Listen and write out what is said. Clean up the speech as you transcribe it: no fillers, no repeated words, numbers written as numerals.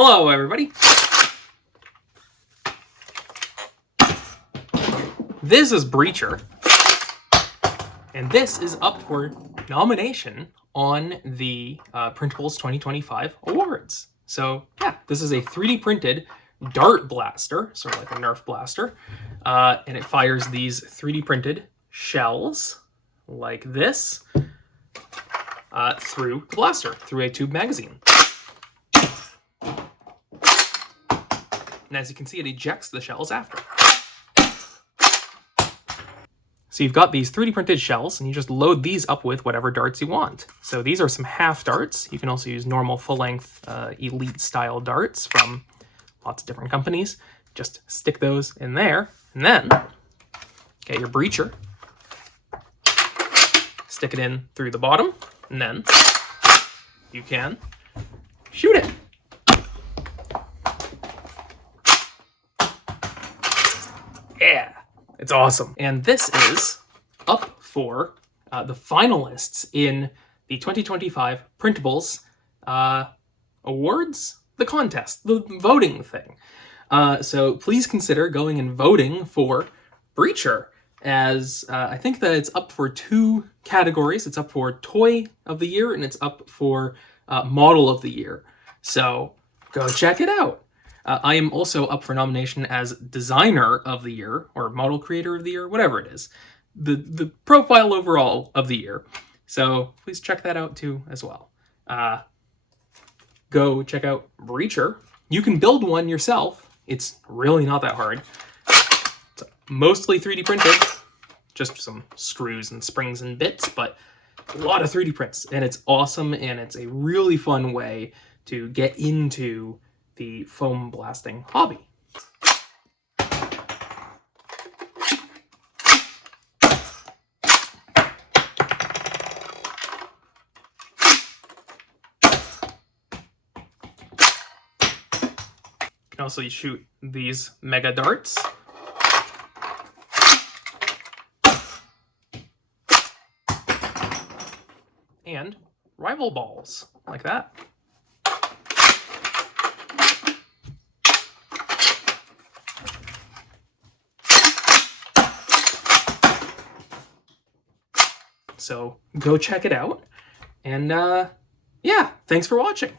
Hello, everybody. This is Breacher, and this is up for nomination on the Printables 2025 awards. So yeah, this is a 3D printed dart blaster, sort of like a Nerf blaster, and it fires these 3D printed shells like this through the blaster, through a tube magazine. And as you can see, it ejects the shells after. So you've got these 3D printed shells, and you just load these up with whatever darts you want. So these are some half darts. You can also use normal full-length elite style darts from lots of different companies. Just stick those in there, and then get your breacher, stick it in through the bottom, and then you can shoot it. Yeah, it's awesome. And this is up for the finalists in the 2025 Printables awards, the contest, the voting thing. So please consider going and voting for Breacher, as I think that it's up for 2 categories. It's up for Toy of the Year, and it's up for Model of the Year. So go check it out. I am also up for nomination as Designer of the Year, or Model Creator of the Year, whatever it is. The profile overall of the year. So please check that out too as well. Go check out Breacher. You can build one yourself. It's really not that hard. It's mostly 3D printed. Just some screws and springs and bits, but a lot of 3D prints. And it's awesome, and it's a really fun way to get into the foam blasting hobby. You can also shoot these mega darts. And rival balls, like that. So go check it out, and yeah, thanks for watching.